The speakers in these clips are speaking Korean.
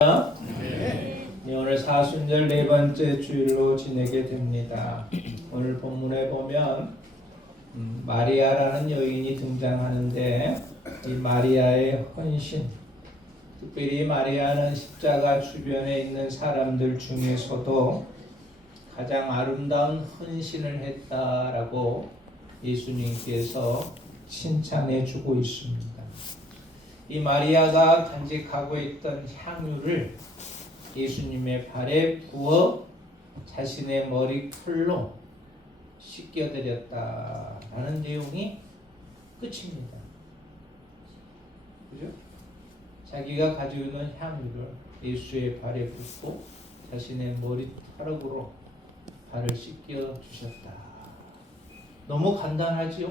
네, 오늘 사순절 네 번째 주일로 지내게 됩니다. 오늘 본문에 보면 마리아라는 여인이 등장하는데 이 마리아의 헌신, 특별히 마리아는 십자가 주변에 있는 사람들 중에서도 가장 아름다운 헌신을 했다라고 예수님께서 칭찬해 주고 있습니다. 이 마리아가 간직하고 있던 향유를 예수님의 발에 부어 자신의 머리털로 씻겨드렸다라는 내용이 끝입니다. 그죠? 자기가 가지고 있는 향유를 예수의 발에 붓고 자신의 머리털로 발을 씻겨주셨다. 너무 간단하지요?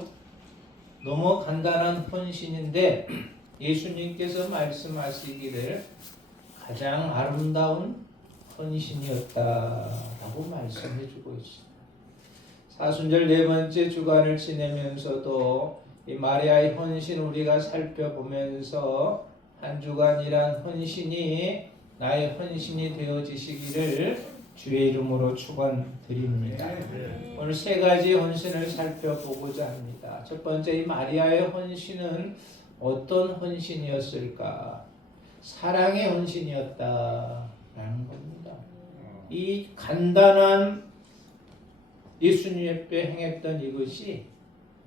너무 간단한 헌신인데 예수님께서 말씀하시기를 가장 아름다운 헌신이었다라고 말씀해주고 있습니다. 사순절 네 번째 주간을 지내면서도 이 마리아의 헌신 우리가 살펴보면서 한 주간이란 헌신이 나의 헌신이 되어지시기를 주의 이름으로 축원드립니다. 오늘 세 가지 헌신을 살펴보고자 합니다. 첫 번째, 이 마리아의 헌신은 어떤 헌신이었을까? 사랑의 헌신이었다라는 겁니다. 이 간단한 예수님 앞에 행했던 이것이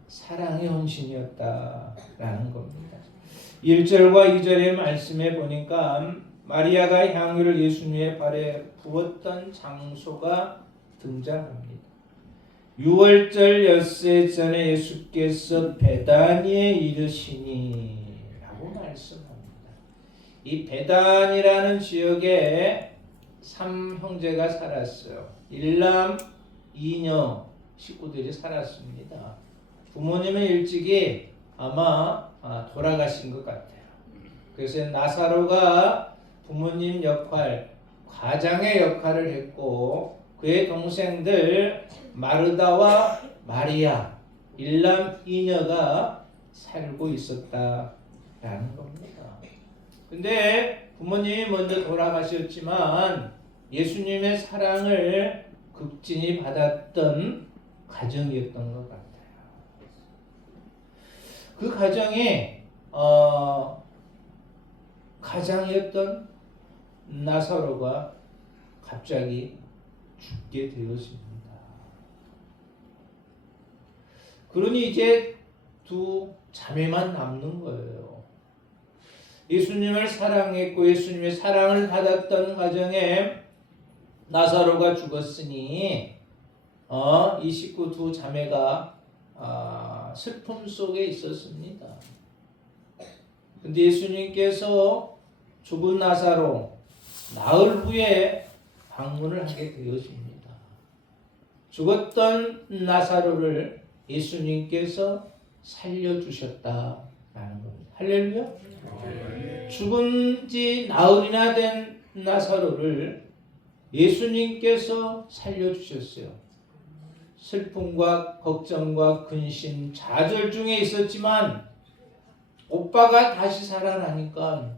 사랑의 헌신이었다라는 겁니다. 1절과 2절의 말씀에 보니까 마리아가 향유를 예수님의 발에 부었던 장소가 등장합니다. 6월절 엿새 전에 예수께서 베다니에 이르시니 라고 말씀합니다. 이 베단이라는 지역에 3형제가 살았어요. 1남 2녀 식구들이 살았습니다. 부모님은 일찍이 아마 돌아가신 것 같아요. 그래서 나사로가 부모님 역할, 가장의 역할을 했고 그의 동생들 마르다와 마리아, 1남 2녀가 살고 있었다라는 겁니다. 근데 부모님이 먼저 돌아가셨지만 예수님의 사랑을 극진히 받았던 가정이었던 것 같아요. 그 가정에 가장이었던 나사로가 갑자기 죽게 되었습니다. 그러니 이제 두 자매만 남는 거예요. 예수님을 사랑했고 예수님의 사랑을 받았던 가정에 나사로가 죽었으니 이 식구 두 자매가 슬픔 속에 있었습니다. 근데 예수님께서 죽은 나사로 나흘 후에 방문을 하게 되었습니다. 죽었던 나사로를 예수님께서 살려주셨다라는 겁니다. 할렐루야. 죽은 지 나흘이나 된 나사로를 예수님께서 살려주셨어요. 슬픔과 걱정과 근심, 좌절 중에 있었지만 오빠가 다시 살아나니까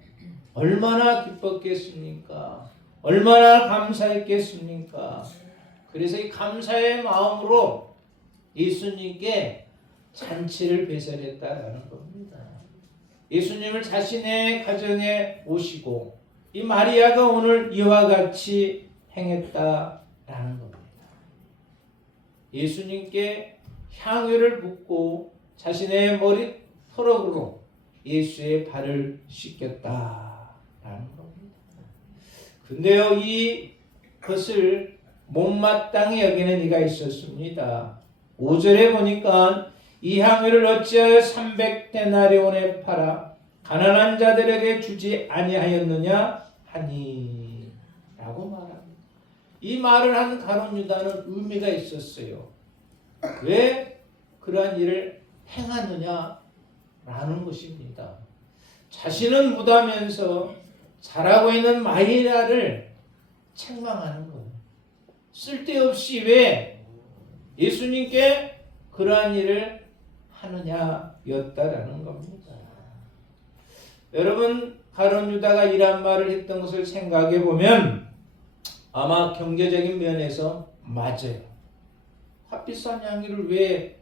얼마나 기뻤겠습니까? 얼마나 감사했겠습니까? 그래서 이 감사의 마음으로 예수님께 잔치를 배설했다라는 겁니다. 예수님을 자신의 가정에 모시고 이 마리아가 오늘 이와 같이 행했다라는 겁니다. 예수님께 향유를 붓고 자신의 머리 털어으로 예수의 발을 씻겼다라는 겁니다. 근데요, 이것을 못마땅히 여기는 이가 있었습니다. 5절에 보니까 이 향유를 어찌하여 300데나리온에 팔아 가난한 자들에게 주지 아니하였느냐 하니 라고 말합니다. 이 말을 한 가룟 유다는 의미가 있었어요. 왜 그러한 일을 행하느냐 라는 것입니다. 자신은 무다면서 잘하고 있는 마리아를 책망하는 거예요. 쓸데없이 왜 예수님께 그러한 일을 하느냐였다라는 겁니다. 여러분, 가룟 유다가 이런 말을 했던 것을 생각해 보면 아마 경제적인 면에서 맞아요. 값비싼 향기를 왜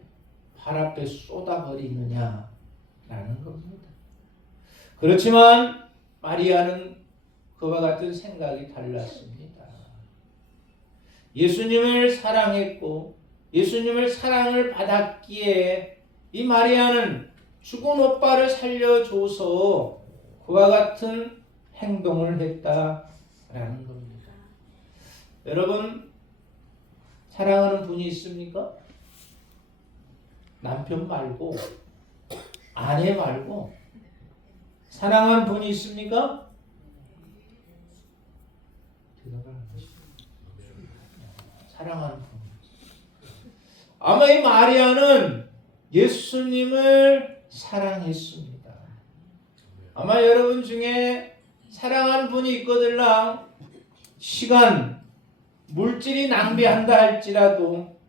발 앞에 쏟아버리느냐라는 겁니다. 그렇지만 마리아는 그와 같은 생각이 달랐습니다. 예수님을 사랑했고 예수님을 사랑을 받았기에 이 마리아는 죽은 오빠를 살려줘서 그와 같은 행동을 했다라는 겁니다. 여러분 사랑하는 분이 있습니까? 남편 말고 아내 말고 사랑하는 분이 있습니까? 사랑하는 분. 아마 이 마리아는 예수님을 사랑했습니다. 아마 여러분 중에 사랑하는 분이 있거들랑 시간, 물질이 낭비한다 할지라도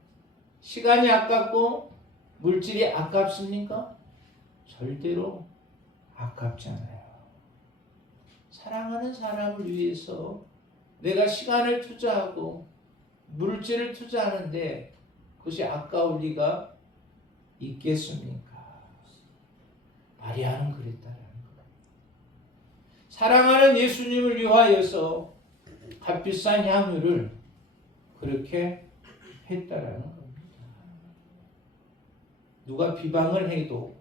시간이 아깝고 물질이 아깝습니까? 절대로 아깝지 않아요. 사랑하는 사람을 위해서 내가 시간을 투자하고 물질을 투자하는데 그것이 아까울 리가 있겠습니까? 마리아는 그랬다라는 거예요. 사랑하는 예수님을 위하여서 값비싼 향유를 그렇게 했다라는 겁니다. 누가 비방을 해도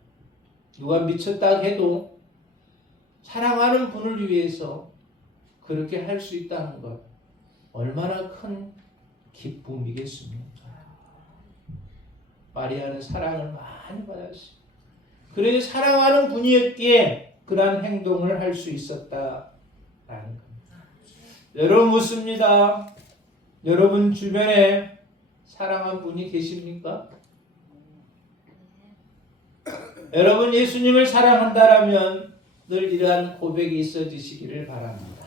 누가 미쳤다 해도 사랑하는 분을 위해서 그렇게 할 수 있다는 것 얼마나 큰 기쁨이겠습니까? 마리아는 사랑을 많이 받았어요. 그래서 사랑하는 분이었기에 그러한 행동을 할 수 있었다라는 겁니다. 여러분 묻습니다. 여러분 주변에 사랑하는 분이 계십니까? 여러분 예수님을 사랑한다라면 늘 이러한 고백이 있어지시기를 바랍니다.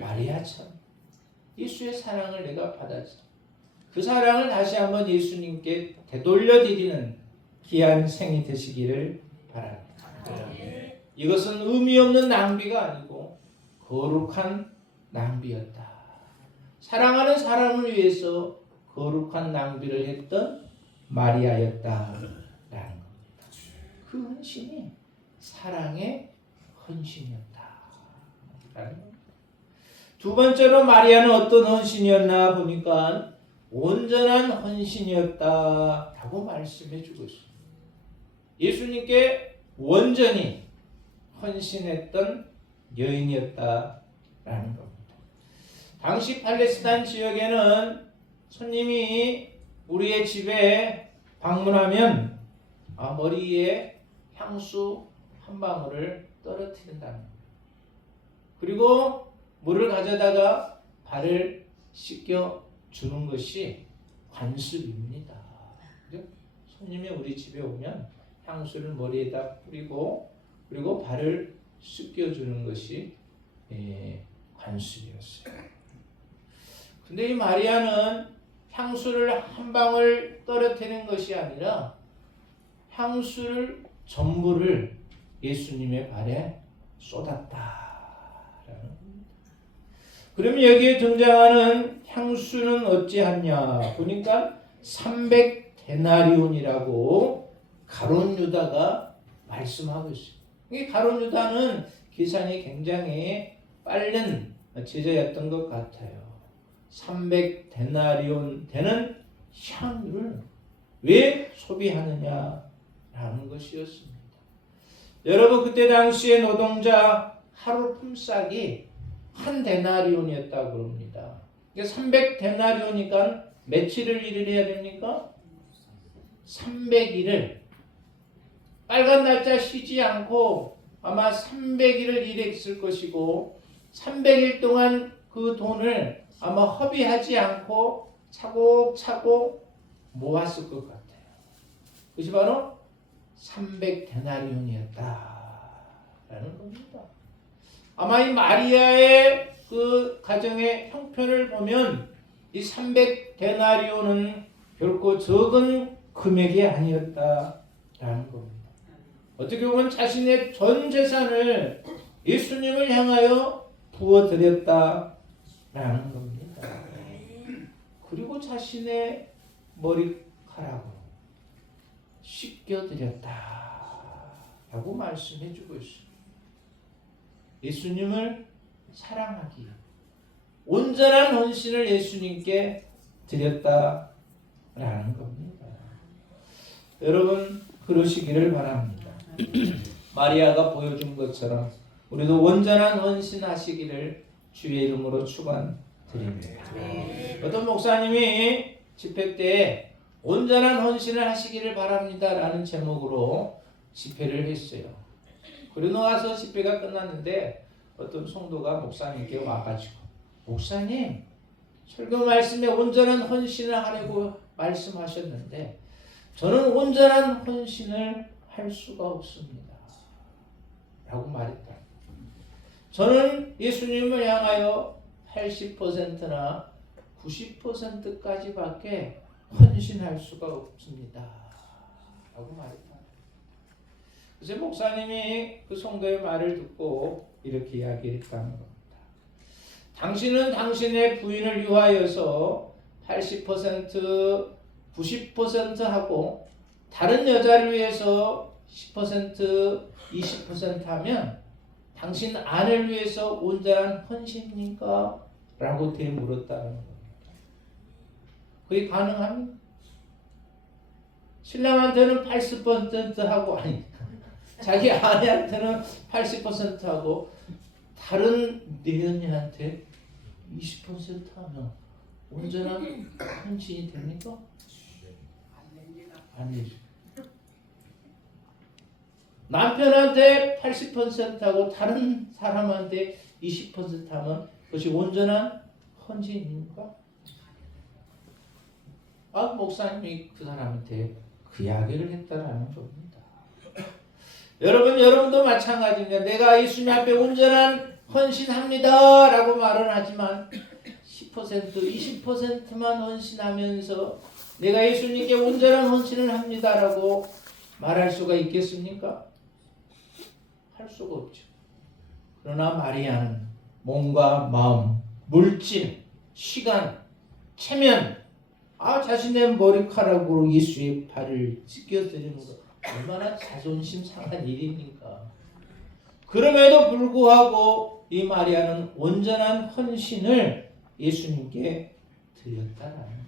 마리아처럼 예수의 사랑을 내가 받았어. 그 사랑을 다시 한번 예수님께 되돌려드리는 귀한 생이 되시기를 바랍니다. 이것은 의미 없는 낭비가 아니고 거룩한 낭비였다. 사랑하는 사람을 위해서 거룩한 낭비를 했던 마리아였다라는 겁니다. 그 헌신이 사랑의 헌신이었다라는 겁니다. 두 번째로 마리아는 어떤 헌신이었나 보니까 온전한 헌신이었다라고 말씀해 주고 있습니다. 예수님께 온전히 헌신했던 여인이었다라는 겁니다. 당시 팔레스타인 지역에는 손님이 우리의 집에 방문하면 머리에 향수 한 방울을 떨어뜨린다는 겁니다. 그리고 물을 가져다가 발을 씻겨 주는 것이 관습입니다. 손님이 우리 집에 오면 향수를 머리에다 뿌리고 그리고 발을 씻겨 주는 것이 관습이었어요. 근데 이 마리아는 향수를 한 방울 떨어뜨리는 것이 아니라 향수를 전부를 예수님의 발에 쏟았다라는 겁니다. 그러면 여기에 등장하는 향수는 어찌하냐 보니까 300데나리온이라고 가룟 유다가 말씀하고 있어요. 이 가룟 유다는 계산이 굉장히 빠른 제자였던 것 같아요. 300데나리온 되는 향유를 왜 소비하느냐라는 것이었습니다. 여러분 그때 당시에 노동자 하루 품삯이 한 데나리온이었다고 그럽니다. 300데나리온이니까 며칠을 일을 해야 됩니까? 300일을 빨간 날짜 쉬지 않고 아마 300일을 일했을 것이고 300일 동안 그 돈을 아마 허비하지 않고 차곡차곡 모았을 것 같아요. 그것이 바로 300데나리온이었다라는 겁니다. 아마 이 마리아의 그 가정의 형편을 보면 이 300데나리온은 결코 적은 금액이 아니었다라는 겁니다. 어떻게 보면 자신의 전 재산을 예수님을 향하여 부어드렸다라는 겁니다. 그리고 자신의 머리카락으로 씻겨드렸다라고 말씀해주고 있습니다. 예수님을 사랑하기, 온전한 헌신을 예수님께 드렸다라는 겁니다. 여러분 그러시기를 바랍니다. 마리아가 보여준 것처럼 우리도 온전한 헌신하시기를 주의 이름으로 축원드립니다. 어떤 목사님이 집회 때 온전한 헌신을 하시기를 바랍니다 라는 제목으로 집회를 했어요. 그러고 나서 집회가 끝났는데 어떤 성도가 목사님께 와가지고, 목사님 설교 말씀에 온전한 헌신을 하려고 말씀하셨는데 저는 온전한 헌신을 할 수가 없습니다 라고 말했다. 저는 예수님을 향하여 80%나 90%까지밖에 헌신할 수가 없습니다 라고 말했다. 그래서 목사님이 그 성도의 말을 듣고 이렇게 이야기했다는 겁니다. 당신은 당신의 부인을 위하여서 80%, 90% 하고 다른 여자를 위해서 10%, 20% 하면 당신 아내를 위해서 온전한 헌신입니까? 라고 되물었다는 겁니다. 그게 가능합니까? 신랑한테는 80% 하고, 아니 자기 아내한테는 80% 하고 다른 내연녀한테 20% 하면 온전한 헌신이 됩니까? 안 되죠. 남편한테 80% 하고 다른 사람한테 20% 하면 그것이 온전한 헌신입니까? 목사님이 그 사람한테 그 이야기를 했다라는 겁니다. 여러분도 마찬가지입니다. 내가 예수님 앞에 온전한 헌신합니다 라고 말은 하지만 10%, 20%만 헌신하면서 내가 예수님께 온전한 헌신을 합니다 라고 말할 수가 있겠습니까? 할 수가 없죠. 그러나 마리아는 몸과 마음, 물질, 시간, 체면, 자신의 머리카락으로 예수의 발을 찢겨드리는 것, 얼마나 자존심 상한 일입니까? 그럼에도 불구하고 이 마리아는 온전한 헌신을 예수님께 드렸다라는 겁니다.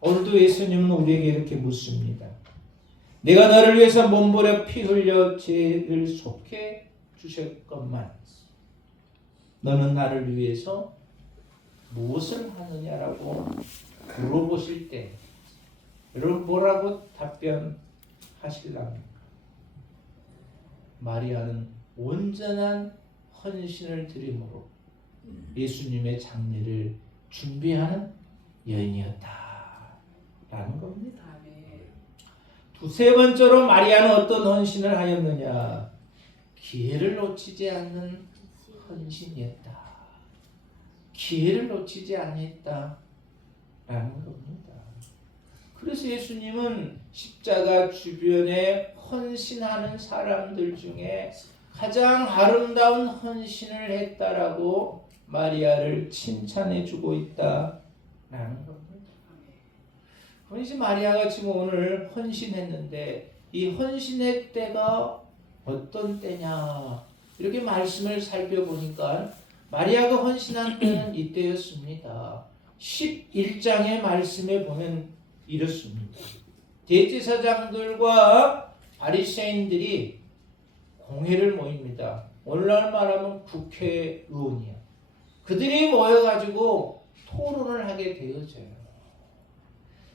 오늘도 예수님은 우리에게 이렇게 묻습니다. 내가 너를 위해서 몸부려 피 흘려 죄를 속해 주셨건만 너는 나를 위해서 무엇을 하느냐라고 물어보실 때 여러분 뭐라고 답변하실랍니까? 마리아는 온전한 헌신을 드림으로 예수님의 장례를 준비하는 여인이었다라는 겁니다. 두세 번째로 마리아는 어떤 헌신을 하였느냐? 기회를 놓치지 않는 헌신이었다. 기회를 놓치지 않았다라는 겁니다. 그래서 예수님은 십자가 주변에 헌신하는 사람들 중에 가장 아름다운 헌신을 했다라고 마리아를 칭찬해 주고 있다라는 겁니다. 그래서 마리아가 지금 오늘 헌신했는데 이 헌신의 때가 어떤 때냐 이렇게 말씀을 살펴보니까 마리아가 헌신한 때는 이때였습니다. 11장의 말씀에 보면 이렇습니다. 대제사장들과 바리새인들이 공회를 모입니다. 오늘날 말하면 국회의원이야. 그들이 모여가지고 토론을 하게 되어져요.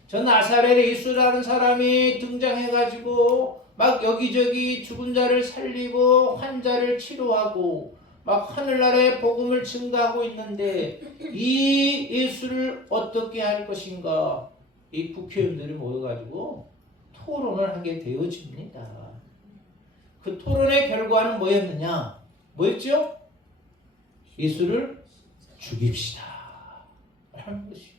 저 나사렛의 예수라는 사람이 등장해가지고 막 여기저기 죽은 자를 살리고 환자를 치료하고 막 하늘나라의 복음을 증가하고 있는데 이 예수를 어떻게 할 것인가? 이 국회의원들이 모여가지고 토론을 하게 되어집니다. 그 토론의 결과는 뭐였느냐? 뭐였죠? 예수를 죽입시다 하는 것이.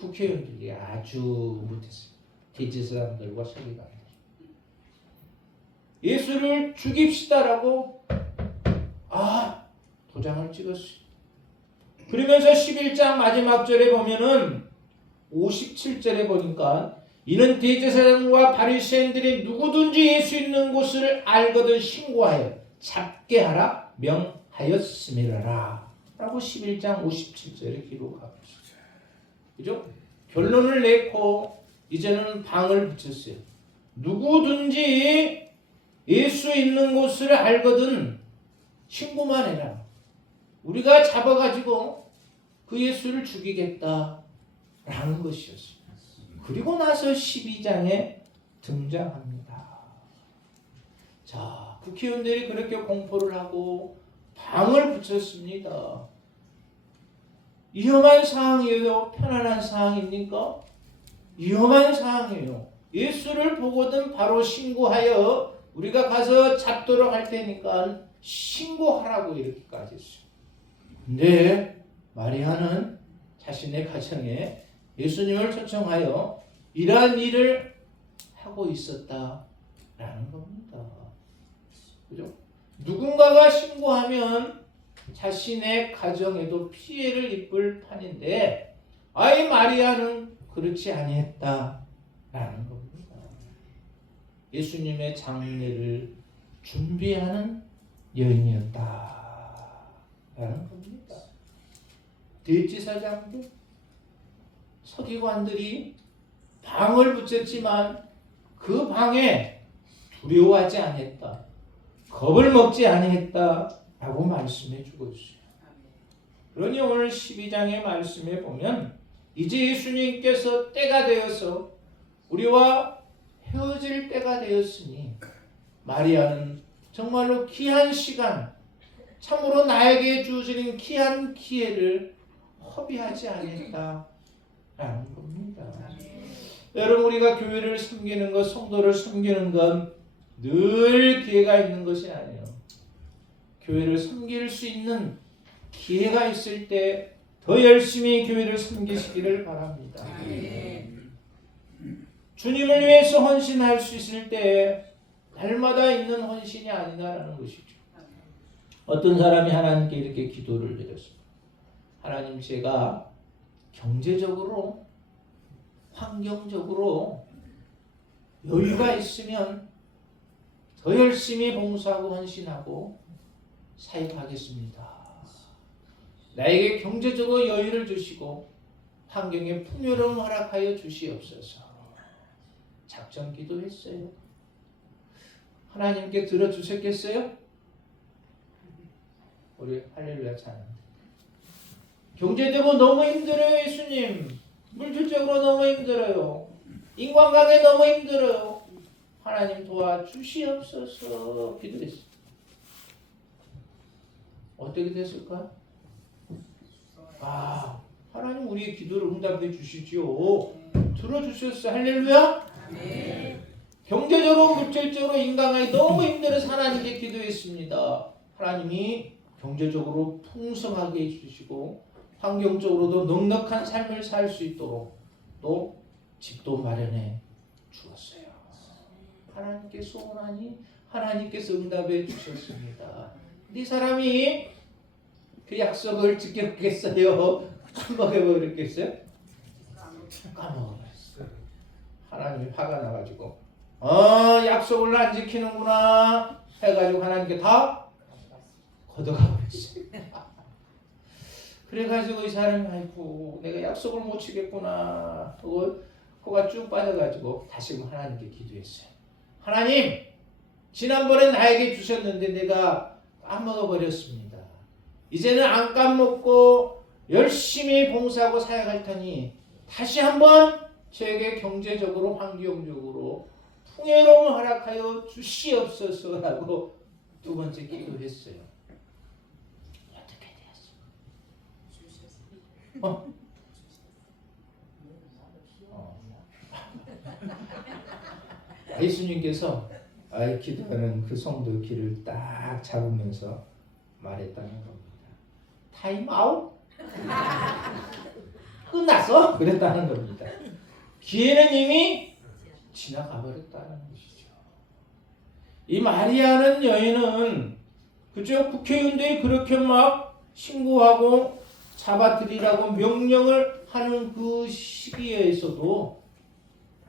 국회의원들이 아주 못했어요. 대제사장들과 서기관들. 예수를 죽입시다라고 도장을 찍었어요. 그러면서 11장 마지막 절에 보면은 57절에 보니까 이는 대제사장과 바리새인들이 누구든지 예수 있는 곳을 알거든 신고하여 잡게 하라 명하였음이라 라고 11장 57절에 기록하고 있어요. 그죠? 결론을 내고 이제는 방을 붙였어요. 누구든지 예수 있는 곳을 알거든 신고만 해라. 우리가 잡아가지고 그 예수를 죽이겠다라는 것이었어요. 그리고 나서 12장에 등장합니다. 자, 국회의원들이 그렇게 공포를 하고 방을 붙였습니다. 위험한 상황이에요? 편안한 상황입니까? 위험한 상황이에요. 예수를 보거든 바로 신고하여 우리가 가서 잡도록 할 테니까 신고하라고 이렇게까지 했어요. 근데 마리아는 자신의 가정에 예수님을 초청하여 이러한 일을 하고 있었다라는 겁니다. 그죠? 누군가가 신고하면 자신의 가정에도 피해를 입을 판인데 마리아는 그렇지 아니했다라는 겁니다. 예수님의 장례를 준비하는 여인이었다라는 겁니다. 대제사장들, 서기관들이 방을 붙였지만 그 방에 두려워하지 않았다. 겁을 먹지 않았다라고 말씀해 주고 있어요. 그러니 오늘 12장의 말씀에 보면 이제 예수님께서 때가 되어서 우리와 헤어질 때가 되었으니 마리아는 정말로 귀한 시간, 참으로 나에게 주어진 귀한 기회를 허비하지 않았다라는 겁니다. 여러분, 우리가 교회를 섬기는 것, 성도를 섬기는 건 늘 기회가 있는 것이 아니에요. 교회를 섬길 수 있는 기회가 있을 때 더 열심히 교회를 섬기시기를 바랍니다. 주님을 위해서 헌신할 수 있을 때 날마다 있는 헌신이 아니다라는 것이죠. 어떤 사람이 하나님께 이렇게 기도를 드렸습니다. 하나님, 제가 경제적으로, 환경적으로 여유가 있으면 더 열심히 봉사하고 헌신하고 사역하겠습니다. 나에게 경제적으로 여유를 주시고 환경에 풍요로움 허락하여 주시옵소서. 작전 기도했어요. 하나님께 들어주셨겠어요? 우리 할렐루야 찬양. 경제적으로 너무 힘들어요, 예수님. 물질적으로 너무 힘들어요. 인간관계 너무 힘들어요. 하나님 도와주시옵소서 기도했어요. 어떻게 됐을까요? 하나님 우리의 기도를 응답해 주시지요. 들어주셨어요. 할렐루야. 네. 경제적으로 물질적으로 인간관계 너무 힘들어서 하나님께 기도했습니다. 하나님이 경제적으로 풍성하게 해주시고 환경적으로도 넉넉한 삶을 살 수 있도록 또 집도 마련해 주었어요. 하나님께 소원하니 하나님께서 응답해 주셨습니다. 이 사람이 그 약속을 지켰겠어요? 까먹어버렸겠어요? 까먹어버렸어요. 하나님이 화가 나가지고 약속을 안 지키는구나 해가지고 하나님께 다 걷어가 버렸어요. 그래가지고 이 사람이 아이고 내가 약속을 못 지켰구나 하고 코가 쭉 빠져가지고 다시 하나님께 기도했어요. 하나님, 지난번에 나에게 주셨는데 내가 까먹어버렸습니다. 이제는 안 까먹고 열심히 봉사하고 사역할 테니 다시 한번 저에게 경제적으로 환경적으로 풍요로움을 허락하여 주시옵소서라고 두 번째 기도했어요. 어떻게 되었어요? 예수님께서 기도하는 그 성도 귀를 딱 잡으면서 말했다는 겁니다. 타임 아웃? 끝났어? 그랬다는 겁니다. 기회는 이미 지나가 버렸다는 것이죠. 이 마리아는 여인은 그저 국회의원들이 그렇게 막 신고하고 잡아들이라고 명령을 하는 그 시기에서도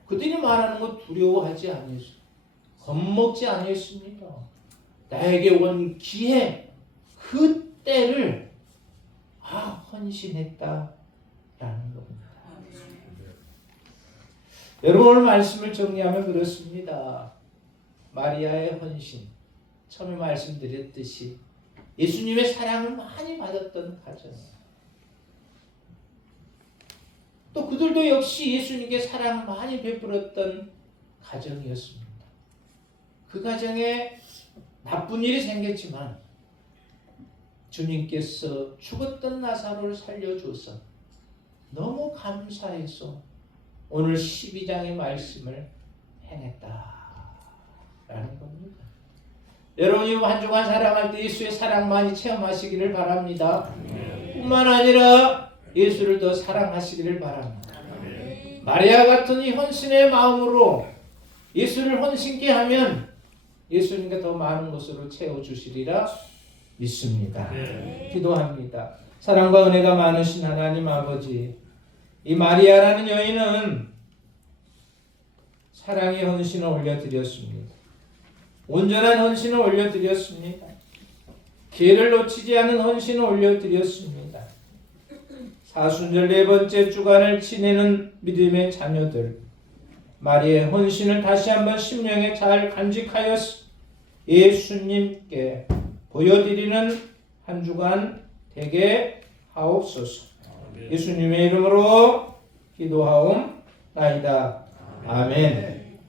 그들이 말하는 것 두려워하지 아니했어요. 겁먹지 아니했습니다. 나에게 온 기회, 그 때를 헌신했다라는 겁니다. 여러분, 오늘 말씀을 정리하면 그렇습니다. 마리아의 헌신, 처음에 말씀드렸듯이 예수님의 사랑을 많이 받았던 가정, 또 그들도 역시 예수님께 사랑을 많이 베풀었던 가정이었습니다. 그 가정에 나쁜 일이 생겼지만 주님께서 죽었던 나사로를 살려줘서 너무 감사해서 오늘 12장의 말씀을 행했다라는 겁니다. 여러분이 한 주간 사랑할 때 예수의 사랑 많이 체험하시기를 바랍니다. 뿐만 아니라 예수를 더 사랑하시기를 바랍니다. 마리아 같은 이 헌신의 마음으로 예수를 헌신케 하면 예수님과 더 많은 것으로 채워주시리라 믿습니다. 기도합니다. 사랑과 은혜가 많으신 하나님 아버지, 이 마리아라는 여인은 사랑의 헌신을 올려드렸습니다. 온전한 헌신을 올려드렸습니다. 기회를 놓치지 않은 헌신을 올려드렸습니다. 사순절 4번째 주간을 지내는 믿음의 자녀들, 마리아의 헌신을 다시 한번 심령에 잘 간직하여서 예수님께 보여드리는 한 주간 되게 하옵소서. 예수님의 이름으로 기도하옵나이다. 아멘.